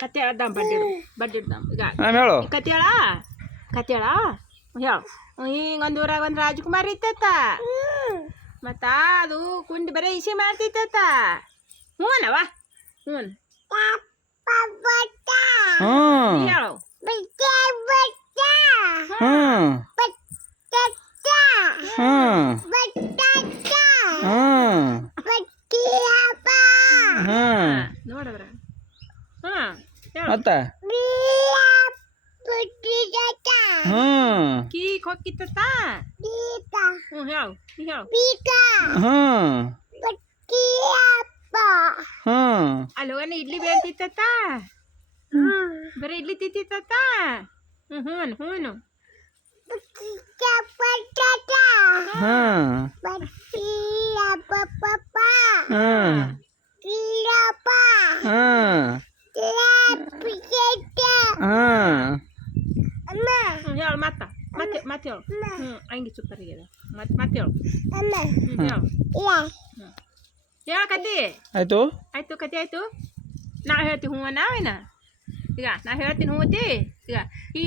ಕತೆ ಹೇಳ್ದಾಂ ಬಡ್ಡಿಡ್ದಾಂ ಈಗ ಹೇಳು ಕತೆ ಹೇಳ ಹೇಳು ಹಿಂಗೆ ಒಂದು ಊರಾಗ ಒಂದು ರಾಜಕುಮಾರಿ ಇತ್ತತ್ತ ಮತ್ತ ಅದು ಕುಂಡಿ ಬರೀ ಇಸಿ ಮಾಡ್ತಿತ್ತ ಹ್ಞೂನವ ಹ್ಞೂ ಹೇಳು ನೋಡವ್ರ ಮತ್ತೆ ಕೀಕ್ ಹೊಕ್ಕಿತ್ತ ಹ್ಞೂ ಹೇಳು ಹೇಳು ಅಲ್ಲಿ ಹೋಗನ ಇಡ್ಲಿ ಬೇಡ್ತಿತ್ತ ಬರೀ ಇಡ್ಲಿ ತಿಂತಿತ್ತ ಹ್ಞೂ ಹ್ಞೂ ಹೇಳು ಮತ್ತೆ ಹೇಳು ಹಂಗೆ ಸೂಪರ್ ಆಗ್ಯದ ಮತ್ತೆ ಹೇಳು ಹೇಳ ಕತೆ ಆಯ್ತು ಆಯ್ತು ಕತೆ ಆಯ್ತು ನಾ ಹೇಳ್ತೀನಿ ಹ್ಞೂ ನಾವೇನ ಈಗ ನಾ ಹೇಳ್ತೀನಿ ಹ್ಞೂ ಈಗ ಈ